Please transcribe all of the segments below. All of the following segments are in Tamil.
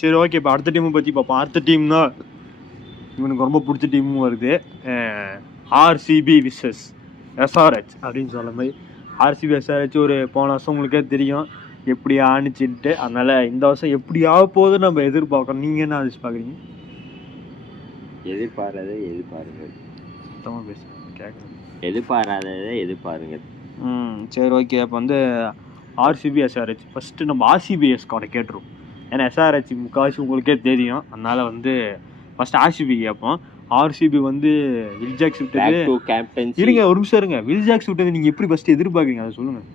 சரி ஓகே, இப்போ அடுத்த டீமை பற்றி பார்ப்போம். அடுத்த டீம் தான் இவனுக்கு ரொம்ப பிடிச்ச டீமும் வருது. ஆர்சிபி விசஸ் எஸ்ஆர்ஹெச் அப்படின்னு சொல்ல மாதிரி. ஆர்சிபி எஸ்ஆர்ஹெச் ஒரு போன வருஷம் உங்களுக்கே தெரியும் எப்படி ஆணிச்சுட்டு. அதனால் இந்த வருஷம் எப்படி ஆக போகுது நம்ம எதிர்பார்க்கணும். நீங்கள் என்ன எதிர்பார்க்குறீங்க? எதிர்பாருங்க. சுத்தமாக பேசுகிறேன், கேட்குறேன். எதிர்பாருங்க. சரி ஓகே. அப்போ வந்து ஆர்சிபி எஸ்ஆர்ஹெச் ஃபஸ்ட்டு நம்ம ஆர்சிபி எஸ்கார்டை கேட்டுருவோம். ஏன்னா எஸ்ஆர்ஹெச் முக்கால்வாசி உங்களுக்கே தெரியும். அதனால் வந்து ஃபஸ்ட்டு ஆர்சிபி கேட்போம். ஆர்சிபி வந்து வில்ஜாக்ஸ் விட்டது இருங்க, ஒரு நிமிஷம் இருங்க. வில்ஜாக்ஸ் விட்டது நீங்கள் எப்படி ஃபஸ்ட்டு எதிர்பார்க்குறீங்க அதை சொல்லுங்கள்.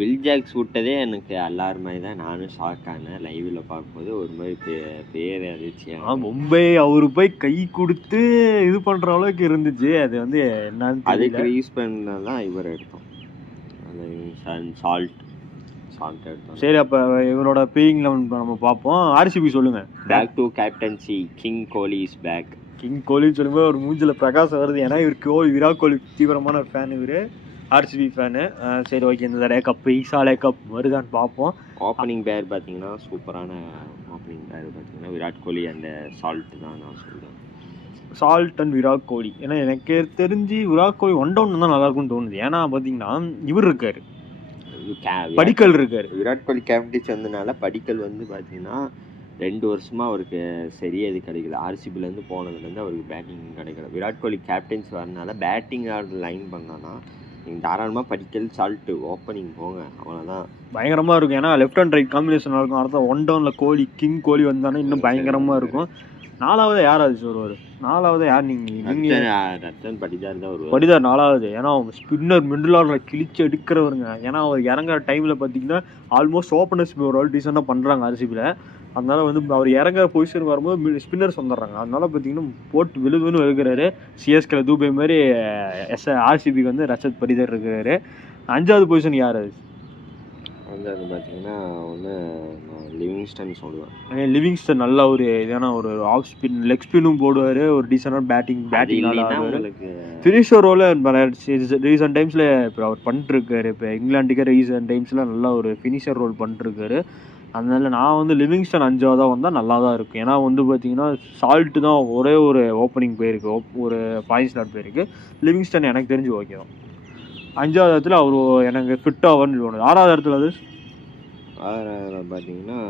வில்ஜாக்ஸ் விட்டதே எனக்கு எல்லாரும் மாதிரி தான். நானும் ஷாக் ஆனேன் லைவில் பார்க்கும்போது. ஒரு மாதிரி பேர் அதிர்ச்சியாக மும்பை அவரு போய் கை கொடுத்து இது பண்ணுற அளவுக்கு இருந்துச்சு. அது வந்து என்னன்னு அதுக்கு யூஸ் பண்ணதான் இவர் எடுத்தோம், சால்ட் எடுத்தோம். சரி, அப்போ இவரோட பிளேயிங் 11 நம்ம பார்ப்போம். ஆர்சிபி சொல்லுங்கள். Back to captaincy, king Kohli is back. King கோலின்னு சொல்லும்போது ஒரு மூஞ்சில் பிரகாசம் வருது. ஏன்னா இவர் விராட் கோலி தீவிரமான ஃபேன். இவர் ஆர்சிபி ஃபேனு. சரி ஓகே, இந்த தடவை கப் ஈசாலே கப் வருதான்னு பார்ப்போம். ஓப்பனிங் பேர் பார்த்தீங்கன்னா சூப்பரான ஓப்பனிங் பேர் பார்த்தீங்கன்னா விராட் கோலி அண்ட் சால்ட் தான் நான் சொல்கிறேன். Salt and Virat Kohli. ஏன்னா எனக்கு தெரிஞ்சு விராட் கோலி 1 டவுன் தான் நல்லாயிருக்கும்னு தோணுது. ஏன்னா பார்த்தீங்கன்னா இவர் இருக்கார், படிக்கல் இருக்கார். விராட் கோலி கேப்டன்சி வந்ததுனால படிக்கல் வந்து பார்த்தீங்கன்னா 2 வருஷமாக அவருக்கு சரியாக இது கிடைக்கல. ஆர்சிபிலேருந்து போனதுலேருந்து அவருக்கு பேட்டிங் கிடைக்கல. விராட் கோலி கேப்டன்சி வரனால பேட்டிங் ஆர்டர் லைன் பண்ணோன்னா நீங்கள் தாராளமாக படிக்கல் சால்ட்டு ஓப்பனிங் போங்க, அவ்வளோதான். பயங்கரமாக இருக்கும். ஏன்னா லெஃப்ட் அண்ட் ரைட் காம்பினேஷன் இருக்கும். அடுத்த 1 டவுனில் கோலி கிங் கோலி வந்தானே இன்னும் பயங்கரமாக இருக்கும். 4வது யார் அது வருவார்? 4வது யார்? நீங்கள் ரத்தன் படிதார் தான் வருவார். படிதார் 4வது. ஏன்னா அவங்க ஸ்பின்னர் மிடில் ஆர்டரில் கிழிச்சு எடுக்கிறவருங்க. ஏன்னா அவர் இறங்குற டைமில் பார்த்தீங்கன்னா ஆல்மோஸ்ட் ஓப்பனர்ஸ் ஒரு ஆள் டீசெண்டாக பண்ணுறாங்க ஆர்சிபியில். அதனால வந்து அவர் இறங்குற பொசிஷன் வரும்போது ஸ்பின்னர்ஸ் வந்துடுறாங்க. அதனால பார்த்தீங்கன்னா போட்டு விழுதுன்னு இருக்கிறாரு. சிஎஸ்கேல தூபே மாதிரி ஆர்சிபிக்கு வந்து ரஷத் படிதார் இருக்கிறாரு. 5வது பொசிஷன் யார்? அது 5வது பார்த்தீங்கன்னா ஒன்று லிவிங்ஸ்டன் சொல்லுவேன். லிவிங்ஸ்டன் நல்ல ஒரு இதான ஒரு ஆஃப் ஸ்பின் லெக் ஸ்பின்னும் போடுவார். ஒரு டீசெண்டான பேட்டிங் ஃபினிஷர் ரோல் ரீசன்ட் டைம்ஸில் இப்போ அவர் பண்ணிட்டுருக்காரு. இப்போ இங்கிலாண்டுக்கே ரீசன்ட் டைம்ஸில் நல்லா ஒரு ஃபினிஷர் ரோல் பண்ணிட்டுருக்காரு. அதனால நான் வந்து லிவிங்ஸ்டன் 5வதாக வந்தால் நல்லா தான் இருக்கும். ஏன்னா வந்து பார்த்தீங்கன்னா சால்ட்டு தான் ஒரே ஒரு ஓப்பனிங் போயிருக்கு, ஒரு பாயிண்ட் ஸ்லாட் போயிருக்கு. லிவிங்ஸ்டன் எனக்கு தெரிஞ்சு ஓகே தான். 5வது இடத்துல அவர் எனக்கு ஃபிட் ஆகும்னு தோணுது. 6வது இடத்துல அது 6வது பார்த்தீங்கன்னா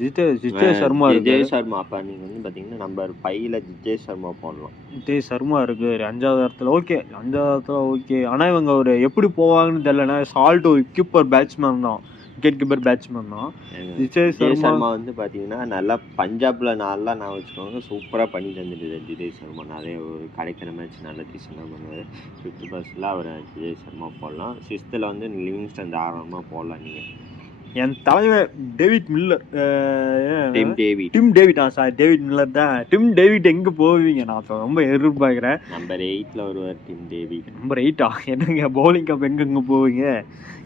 ஜித்தேஷ் சர்மா இருக்கு. ஜித்தேஷ் சர்மா. அப்போ நீங்கள் வந்து பார்த்தீங்கன்னா நம்பர் 5ல் ஜித்தேஷ் சர்மா போடலாம். ஜித்தேஷ் சர்மா இருக்கு 5வது இடத்துல. ஓகே, 5வது இடத்துல ஓகே. ஆனால் இவங்க ஒரு எப்படி போவாங்கன்னு தெரியலன்னா சால்ட் ஒரு கீப்பர் பேட்ஸ்மேன் தான், விக்கெட் கீப்பர் பேட்ஸ்மேன் தான். ஜித்தேஷ் சர்மா வந்து பார்த்தீங்கன்னா நல்லா பஞ்சாபில் நல்லா நான் வச்சுக்கோங்க சூப்பராக பண்ணி தந்துட்டு ஜித்தேஷ் சர்மா. நிறைய ஒரு கிடைக்கிற மேட்ச் நல்ல டீசெண்டாக பண்ணுவார். 5th பஸ்ஸில் அவர் ஜித்தேஷ் சர்மா போடலாம். 6th வந்து லிவிங்ஸ்டன் தாராளமாக போடலாம். நீங்கள் என் தலைவர் David Miller, Tim David Miller தான். டிம் டேவிட் எங்கே போவீங்க? நான் ரொம்ப எதிர்பார்க்குறேன். நம்பர் 8ல் வருவார் டிம் டேவிட். நம்பர் 8ஆ? என்னங்க பவுலிங் கப் எங்கெங்கே போவீங்க?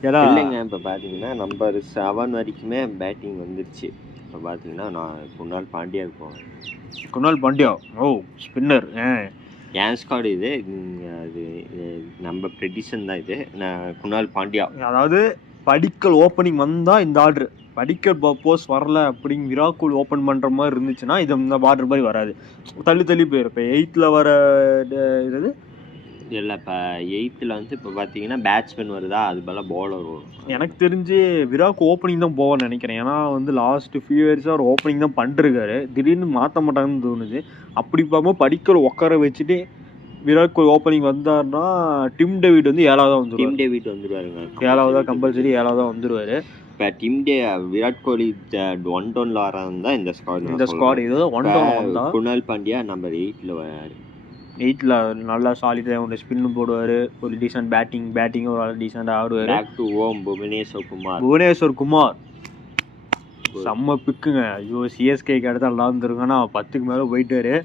ஏன்னா இல்லைங்க, இப்போ பார்த்தீங்கன்னா நம்பர் 7 வரைக்குமே பேட்டிங் வந்துருச்சு. இப்போ பார்த்தீங்கன்னா நான் குணால் பாண்டியா போவேன். குணால் பாண்டியா ஸ்பின்னர். என் ஸ்குவாட் இது நம்ம ப்ரெடிஷன் தான் இது. நான் குணால் பாண்டியா. அதாவது படிக்கல் ஓப்பனிங் வந்தால் இந்த ஆர்டர், படிக்கல் போஸ் வரல அப்படிங்க விராட் கோலி ஓப்பன் பண்ணுற மாதிரி இருந்துச்சுன்னா இது இந்த ஆர்டர் மாதிரி வராது, தள்ளி போயிடும். இப்போ 8ல் வர இது இல்லை. இப்போ 8ல் வந்து இப்போ பார்த்தீங்கன்னா பேட்ஸ்மேன் வருதா, அது போல் பவுலர் வரும். எனக்கு தெரிஞ்சு விராட் ஓப்பனிங் தான் போவான்னு நினைக்கிறேன். ஏன்னா வந்து லாஸ்ட் ஃபியூ இயர்ஸாக அவர் ஓப்பனிங் தான் பண்ணிருக்காரு. திடீர்னு மாற்ற மாட்டாங்கன்னு தோணுது. அப்படி பார்க்கும்போது படிக்கல் உட்கார வச்சுட்டு விராட் கோலி ஓப்பனிங் வந்தார்னா டிம் டேவிட் வந்து 7வது வந்துடுவார். டிம் டேவிட் வந்துடுவாருங்க 7வது கம்பல்சரி 7வது வந்துடுவார். இப்போ விராட் கோலி 1 டவுனில் வராதுதான் இந்த ஸ்குவாட். இது 1 டவுன் வந்தால் குணால் பாண்டியா நம்பர் 8ல் வராரு. 8ல் நல்லா சாலிடாக ஒரு ஸ்பின்னு போடுவார். ஒரு டீசென்ட் பேட்டிங் ஒரு டீசெண்டாக ஆடுவார். Back to home Bhuvneshwar Kumar செம்ம பிக்குங்க. ஐயோ, சிஎஸ்கேக்கு அடுத்த நல்லா இருந்திருக்குன்னா 10க்கு மேலே போயிட்டாரு.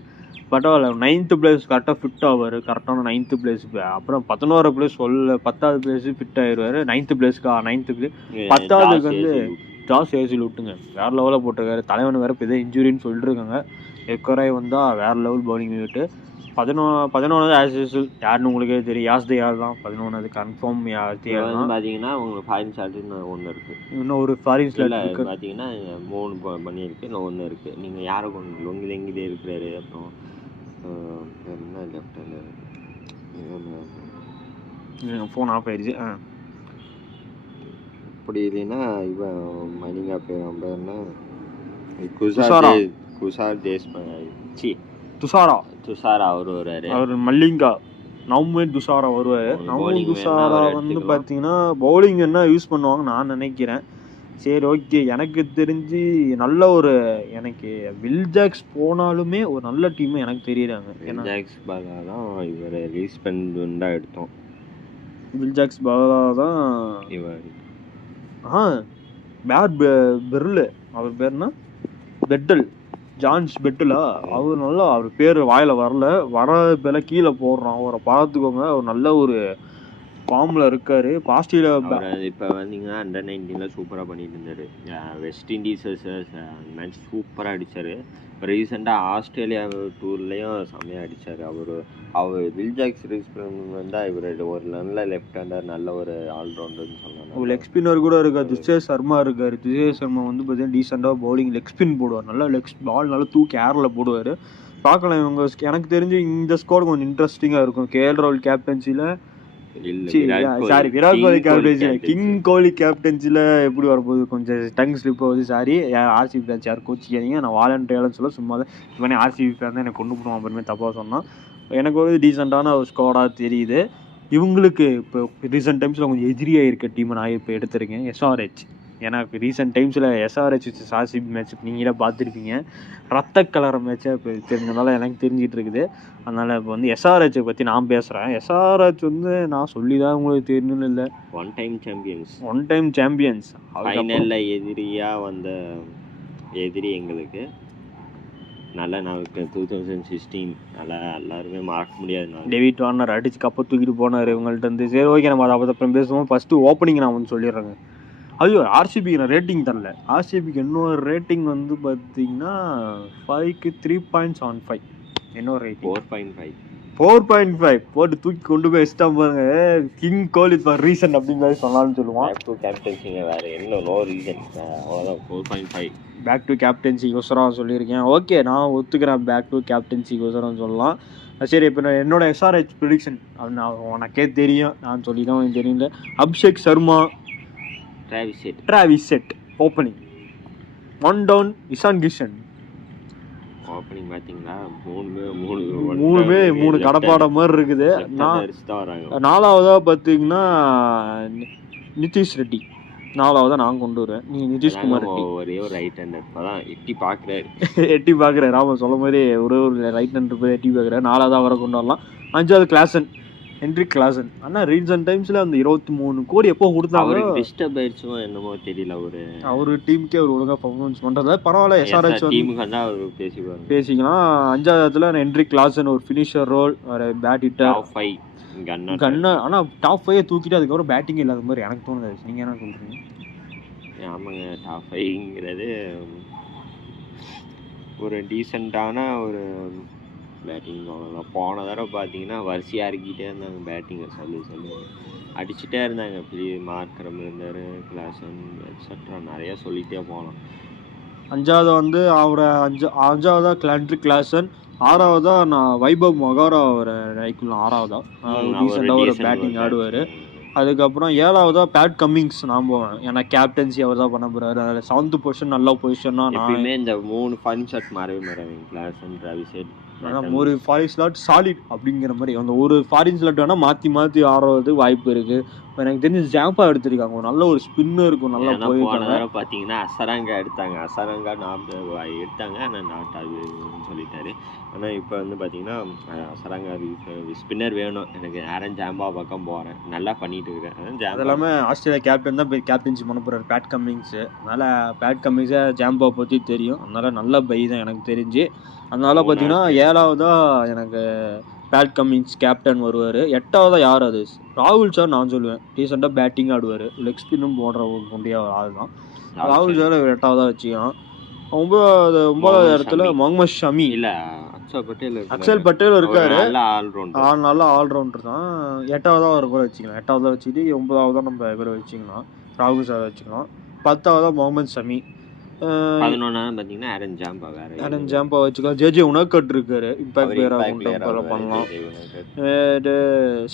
பரவாயில்ல, 9th பிளேஸ் கரெக்டாக ஃபிட் ஆவார். கரெக்டான 9th பிளேஸ். அப்புறம் 11வது பிளேஸ் 10வது பிளேஸ் ஃபிட் ஆயிடுவார். 9th பிளேஸ்க்கா 9th place. 10வதுக்கு வந்து ஜாஸ் ஏசில் விட்டுங்க வேறு லெவலில் போட்டிருக்காரு. தலைவன் வேறு இப்போ இதே இன்ஜுரின்னு சொல்லிட்டு இருக்காங்க. எக்கரை வந்தால் வேறு லெவல் பவுலிங் விட்டு 11 ஆஸ் யூசுவல் யாருன்னு உங்களுக்கே தெரியும். யாஸ்து யார் தான் 11 கன்ஃபார்ம் பார்த்தீங்கன்னா உங்களுக்கு ஃபாரின் ஷாட்டுன்னு ஒன்று இருக்குது. இன்னும் ஒரு ஃபாரின் ஸ்லாட் இருக்குது பார்த்தீங்கன்னா 3 பண்ணியிருக்கு, இன்னும் ஒன்று இருக்குது. நீங்கள் யாரை கொண்டு லொங்கிலே இருக்கிறாரு, அப்புறம் என்ன லெஃப்ட் ஹேண்டர் ஃபோன் ஆஃப் ஆயிடுச்சு. அப்படி இல்லைன்னா இவன் மணிங்கா பேர் பேர்னா துஷாரா அவர் வருவார். அவர் மல்லிங்கா நவம்பர் துஷாரா வருவார். நவம்பர் துஷாரா வந்து பார்த்தீங்கன்னா பவுலிங் என்ன யூஸ் பண்ணுவாங்க நான் நினைக்கிறேன். சரி ஓகே, எனக்கு தெரிஞ்சு நல்ல ஒரு எனக்கு வில்ஜாக்ஸ் போனாலுமே ஒரு நல்ல டீம் எனக்கு தெரியுறாங்க. வில்ஜாக்ஸ் பாலா தான் இவரை ரிலீஸ் பண்ணி எடுத்தோம். வில்ஜாக்ஸ் பாலா தான் இவர் பெர்லு அவர் பேர்னா பெட்டல், ஜான்ஸ் பெட்டலா, அவர் நல்லா அவர் பேர் வாயில் வர பேர கீழே போடுறான். அவரை பார்த்துக்கோங்க, அவர் நல்ல ஒரு ஃபார்மில் இருக்கார். பாசிட்டிவ்ல இப்போ வந்தீங்கன்னா அண்டர்-19 சூப்பராக பண்ணிட்டு இருந்தார். வெஸ்ட் இண்டீஸ் மேட்ச் சூப்பராக அடித்தார். ரீசெண்டாக ஆஸ்திரேலியா டூர்லேயும் செம்மையாக அடித்தார். அவர் வில்ஜாக்ஸ் ரிலீஸ் வந்தால் இவர் ஒரு நல்ல லெஃப்ட் ஹேண்டர், நல்ல ஒரு ஆல்ரவுண்டர்னு சொல்லலாம். ஒரு லெக் ஸ்பின்னர் கூட இருக்கார். துஷேர் சர்மா இருக்கார். துஷேர் சர்மா வந்து பார்த்தீங்கன்னா டீசெண்டாக பவுலிங் லெக் ஸ்பின் போடுவார். நல்லா பால் நல்லா தூக்கி ஏரில் போடுவார். பார்க்கலாம். இவங்க எனக்கு தெரிஞ்சு இந்த ஸ்குவாட் கொஞ்சம் இன்ட்ரெஸ்டிங்காக இருக்கும். கேஎல் ராகுல் கேப்டன்சியில் விராட் கோலி கேப்டன்சியில் கிங் கோலி கேப்டன்சியில் எப்படி வரப்போகுது கொஞ்சம் டங் ஸ்லிப் ஆகுது. சாரி, ஆர்சிபி ஃபேன்ஸ் யார் கோச்சிக்காதீங்க. நான் வாலண்டியர்னு சொல்ல சும்மா தான் இவனே ஆர்சிபி ஃபேன் தான் எனக்கு கொண்டு போடுவான் அப்புறமே தப்பாக சொன்னால். எனக்கு ஒரு டீசெண்டான ஒரு ஸ்குவாடாக தெரியுது. இவங்களுக்கு இப்போ ரீசெண்ட் டைம்ஸில் கொஞ்சம் எதிரியாக இருக்க டீமை நான் இப்போ எடுத்திருக்கேன், எஸ்ஆர்ஹெச். ஏன்னா இப்போ ரீசெண்ட் டைம்ஸில் எஸ்ஆர்ஹெச் ஆர்சிபி மேட்ச் நீங்களே பார்த்துருப்பீங்க. ரத்த கலர மேட்சாக இப்போ தெரிஞ்சதுனால எனக்கு தெரிஞ்சிட்டு இருக்குது. அதனால் இப்போ வந்து எஸ்ஆர்ஹெச்சை பற்றி நான் பேசுகிறேன். எஸ்ஆர்ஹெச் வந்து நான் சொல்லி தான் உங்களுக்கு தெரியணும்னு இல்லை, ஒன் டைம் சாம்பியன்ஸ். ஃபைனலில் எதிரியாக வந்த எதிரி எங்களுக்கு நல்லா நமக்கு 2016 நல்லா எல்லாருமே மறக்க முடியாது. டேவிட் வார்னர் அடிச்சு கப்பை தூக்கிட்டு போனார் இவங்கள்ட்ட இருந்து. சரி ஓகே, நம்ம அதை அப்புறம் பேசுவோம். ஃபஸ்ட்டு ஓப்பனிங் நான் வந்து சொல்லிடுறேங்க. ஐயோ, ஆர்சிபிக்கு நான் ரேட்டிங் தரல. ஆர்சிபிக்கு இன்னொரு ரேட்டிங் வந்து பார்த்தீங்கன்னா 5க்கு 3.75. இன்னொரு ரேட்டிங் 4.5 போட்டு தூக்கி கொண்டு போய் வச்சுட்டான் பாருங்க. கிங் கோலி ஃபார் ரீசன் அப்படின்னு மாதிரி சொன்னாலும் சொல்லுவான். வேறு என்ன நோ ரீசன், அவ்வளோதான். 4.5 பேக் டு கேப்டன்சி கோசரம் சொல்லியிருக்கேன். ஓகே, நான் ஒத்துக்கிறேன், பேக் டு கேப்டன்சி கோசரம் சொல்லலாம். சரி, இப்போ நான் என்னோட எஸ்ஆர்ஹெச் ப்ரிடிக்ஷன் அப்படின்னு உனக்கே தெரியும், நான் சொல்லி தான் எனக்கு தெரியல. Abhishek Sharma, Travis Head opening. 1 down Ishan Kishan. Opening பார்த்தீங்களா, மூணு கடப்பாட மாதிரி இருக்குது. நாலாவதாக பார்த்தீங்கன்னா நிதிஷ் ரெட்டி. நாலாவதாக நான் கொண்டு வரேன். நீங்கள் நிதிஷ்குமார் ரெட்டி ஒரே ஒரு ரைட் ஹேண்டர் இப்போதான் எட்டி பார்க்குறாரு. ஆமாம், சொல்ல மாதிரி ஒரு ரைட் ஹேண்டர் போய் எட்டி பார்க்குறாரு. நாலாவதாக அவரை கொண்டு வரலாம். 5வது கிளாசன், ஹென்ரிக் கிளாசன். ஆனால் ரீசன்ட் டைம்ஸில் அந்த 23 கோடி எப்போ கொடுத்தாங்க, டிஸ்டர்ப் ஆயிடுச்சோ என்னமோ தெரியல. அவர் டீமுக்கே அவர் ஒழுங்காக பர்ஃபார்மன்ஸ் பண்ணுறதா பரவாயில்ல. எஸ்ஆர்ஹெச் பேசிக்கலாம். 5வது ஹென்ரிக் கிளாசன் ஒரு ஃபினிஷர் ரோல், ஒரு பேட் ஹிட்டர், கன்னர். ஆனால் டாப் 5 தூக்கிட்டு அதுக்கப்புறம் பேட்டிங் இல்லாத மாதிரி எனக்கு தோணுது. நீங்கள் என்ன சொல்கிறீங்க? ஆமாங்க, டாப் 5ங்கிறது ஒரு டீசெண்டான ஒரு பேட்டிங். அவ்வளோதான். போன தடவை பார்த்தீங்கன்னா வரிசையாக இறக்கிட்டே இருந்தாங்க பேட்டிங்கை. சொல்லி அடிச்சுட்டே இருந்தாங்க. இப்படி மார்க்கரம் இருந்தார், கிளாசன் எக்ஸட்ரா நிறையா சொல்லிகிட்டே போகலாம். 5வது வந்து அவரை 5வது ஹென்ரிக் கிளாசன். 6வதா நான் வைபவ் மகாரா அவரை நினைக்கலாம். 6வதா ரீசெண்டாக ஒரு பேட்டிங் ஆடுவார். அதுக்கப்புறம் 7வதா பேட் கம்மிங்ஸ் நான் போவேன். ஏன்னா கேப்டன்சி அவர் தான் பண்ண போகிறாரு. அதில் 7th பொசிஷன் நல்ல பொசிஷன்னா நான் இந்த 3 ஃபாரின் ஷாட் மாறவே கிளாசன், டிராவிஸ் ஹெட். ஒரு ஃபாரின் ஸ்லாட் சாலிட் அப்படிங்கிற மாதிரி அந்த ஒரு ஃபாரின் ஸ்லாட் வேணால் மாற்றி ஆடுறது வாய்ப்பு இருக்குது. இப்போ எனக்கு தெரிஞ்சு ஜாம்பா எடுத்திருக்காங்க. ஒரு நல்ல ஒரு ஸ்பின்னர் இருக்கும், நல்லா போயிருக்காங்க. பார்த்தீங்கன்னா அசராங்கா எடுத்தாங்க. எடுத்தாங்க, ஆனால் நாட் ஆகுதுன்னு சொல்லிட்டாரு. ஆனால் இப்போ வந்து பார்த்தீங்கன்னா அசராங்கா ஸ்பின்னர் வேணும் எனக்கு. ஆரன் ஜாம்பா பக்கம் போகிறேன், நல்லா பண்ணிட்டு இருக்கேன். அது இல்லாமல் ஆஸ்திரேலியா கேப்டன் தான் போய் கேப்டன்சி பண்ண போகிறார், பேட் கம்மிங்ஸு. அதனால் பேட் கம்மிங்ஸை ஜாம்பா பற்றி தெரியும். அதனால் நல்ல பை தான் எனக்கு தெரிஞ்சு. அதனால பார்த்தீங்கன்னா 7வதா எனக்கு பேட் கம்மிங்ஸ் கேப்டன் வருவார். 8வதா யார் அது? ராகுல் சார் நான் சொல்லுவேன். ரீசெண்டாக பேட்டிங் ஆடுவார், லெக் ஸ்பின்னும் போடுற ஒரு கொண்டியாக ஒரு ஆள் தான். ராகுல் சார் 8வதா வச்சுக்கலாம். ஒன்பதாவது இடத்துல முகமது ஷமி. இல்ல அக்ஷல் பட்டேல் இருக்காரு, நல்ல ஆல்ரவுண்டர் தான். 8வதா அவர் கூட வச்சுக்கலாம். 8வதா வச்சுட்டு 9வதா நம்ம இவரை வச்சுக்கலாம், ராகுல் சார் வச்சுக்கலாம். 10வதா முகமது ஷமி. 11 பாத்தீங்கன்னா ஆரன் ஜாம்பா வச்சுக்கலாம். ஜேஜே உனக்கட் இருக்காரு, இம்பாக்ட் பிளேயரா பண்ணலாம்.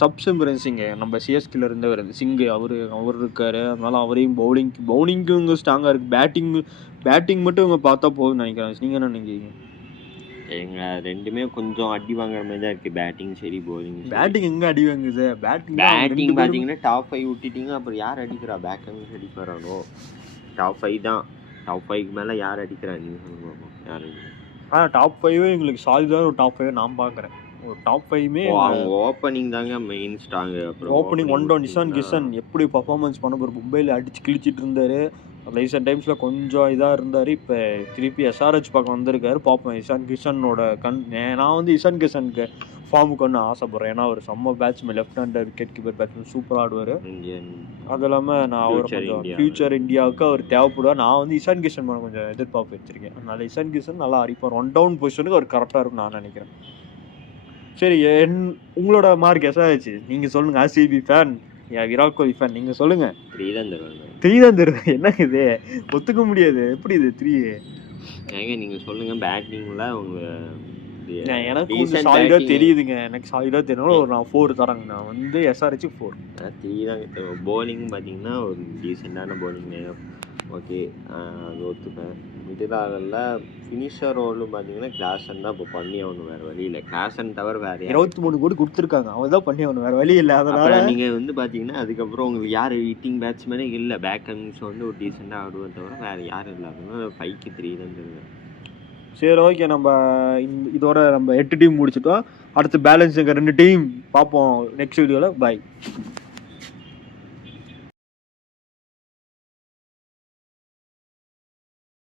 சப்சிம்ரன் சிங் நம்ம சிஎஸ்கேல இருந்தவர் சிங், அவர் இருக்காரு. அதனால அவரையும் பவுலிங்க்கு இவங்க ஸ்ட்ராங்கா இருக்கு. பேட்டிங் மட்டும் இவங்க பார்த்தா போகுதுன்னு நினைக்கிறேன். நீங்க என்ன நினைக்கிறீங்க? எங்க ரெண்டுமே கொஞ்சம் அடி வாங்குற மாதிரி தான் இருக்கு. பேட்டிங் சரி, போலிங். பேட்டிங் எங்க அடி வாங்குது? பேட்டிங் பாத்தீங்கன்னா டாப் 5 விட்டுட்டீங்க, அப்புறம் யார் அடிக்கிறா? பேக்கர்ஸ் அடிப்பாரானோ? டாப் 5 தான். டாப் 5க்கு மேல யார் அடிக்கிறா நீங்க சொல்லுங்க. யார் அடிக்கிறா? டாப் 5 எங்களுக்கு சாலிடான ஒரு டாப் 5 நான் பாக்குறேன். ஒரு டாப் 5மே அவங்க ஓப்பனிங் தாங்க மெயின் ஸ்ட்ராங். அப்புறம் ஓப்பனிங் 1 டவுன் இஷான் கிஷன் எப்படி பர்ஃபார்மன்ஸ் பண்ண போற? மும்பைல அடிச்சு கிழிச்சிட்டு இருந்தாரு. ரீசெண்ட் டைம்ஸ்ல கொஞ்சம் இதா இருந்தாரு. இப்போ திருப்பி எஸ்ஆர்ஹெச் பக்கம் வந்திருக்காரு. பார்ப்போம் இஷான் கிஷனோட நான் வந்து இஷான் கிஷனுக்கு ஃபார்முக்கு ஒன்று ஆசைப்படுறேன். ஏன்னா அவர் செம்ம batsman, left hander wicket keeper batsman, சூப்பராக ஆடுவார். அது இல்லாமல் நான் அவர் கொஞ்சம் ஃபியூச்சர் இந்தியாவுக்கு அவர் தேவைப்படுவார். நான் வந்து இஷான் கிஷன் மேலே கொஞ்சம் எதிர்பார்ப்பு வச்சிருக்கேன். அதனால இஷான் கிஷன் நல்லா அடிப்பார். 1 டவுன் பொசிஷனுக்கு அவர் கரெக்டாக இருக்கும்னு நான் நினைக்கிறேன். சரி, உங்களோட மார்க் எஸ்ஆர்ஹெச் நீங்கள் சொல்லுங்கள். RCB fan, Virat Kohli fan, நீங்கள் சொல்லுங்கள். 3 தான் தருவேன். என்ன இது? ஒத்துக்க முடியாது. எப்படி இது 3? ஏங்க நீங்கள் சொல்லுங்கள். பேட்டிங்கில் உங்க எனக்கு கொஞ்சம் சாலிடாக தெரியுதுங்க. எனக்கு சாலிடாக தெரியும். ஒரு நான் 4 தரேங்க. நான் வந்து எஸ்ஆர்ஹெச் 4. 3 தாங்க. போலிங் பார்த்தீங்கன்னா ஒரு டீசெண்டான போலிங். ஓகே, அது ஒத்துப்பேன். மிடில் ஃபினிஷர் ரோலும் பார்த்தீங்கன்னா கிளாசன் தான் இப்போ பண்ணி ஆகணும், வேறு வழி இல்லை. கிளாசன் தவிர வேறு 23 கோடி கொடுத்துருக்காங்க, அவன் தான் பண்ணி ஆகணும், வேறு வழி இல்லை. அதனால் நீங்கள் வந்து பார்த்தீங்கன்னா அதுக்கப்புறம் உங்களுக்கு யார் ஹிட்டிங் பேட்ஸ்மேனே இல்லை. பேக்கர்ஸ் வந்து ஒரு டீசெண்டாக ஆடுவது தவிர வேறு யாரும் இல்லை. அதனால 5க்கு 3 தான் தருவேன். சரி, ஓகே. நம்ம இதோட நம்ம 8 டீம் முடிச்சுட்டோம். அடுத்து பேலன்ஸ் 2 டீம் பார்ப்போம் நெக்ஸ்ட் வீடியோவில். பாய்.